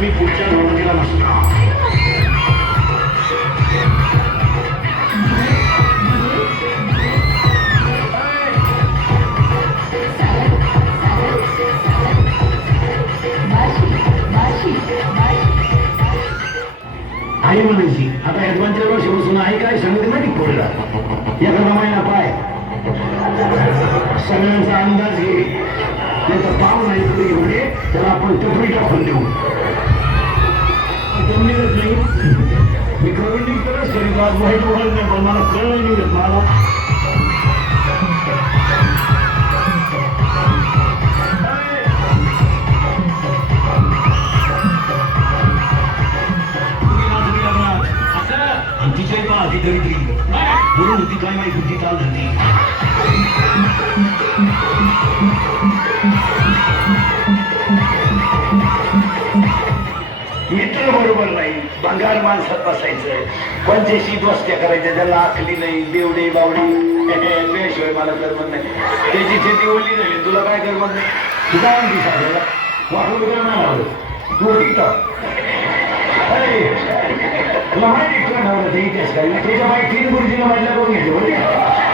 मी पुढच्या नोंदीला नसणार. आई म्हणायची आता ऍडव्हान्सच्या वर्षी बसून आई काय सांगते माहिती पोरला एखादा महिना पाय सगळ्यांचा अंदाज घे त्याचा पाव नाही पुढे म्हणजे त्याला आपण टपरी टाकून देऊ जमलेच नाही. मी करून निघतोच तरी आज वाईट ओळख नाही पण मला कळलं निघत मला तिच्या पाहती दरिद्री बोलून होती काय माहिती होती चाल धरती मित्र बरोबर नाही भंगार माणसात बसायचं पंचेशी दोस्त्या करायच्या ज्याला आखली नाही बेवडे बावडी त्याशिवाय मला करमत नाही त्याची शेती ओढली झाली तुला काय करमत नाही तुला आणखी सांगायला वाटून काय नाही आवडत तू टिकत तुला माहिती तुला ठेवलं ते इतिहास काय तुझ्या माहिती 3 गुरुजीला वाटल्या बघून घेते बरोबर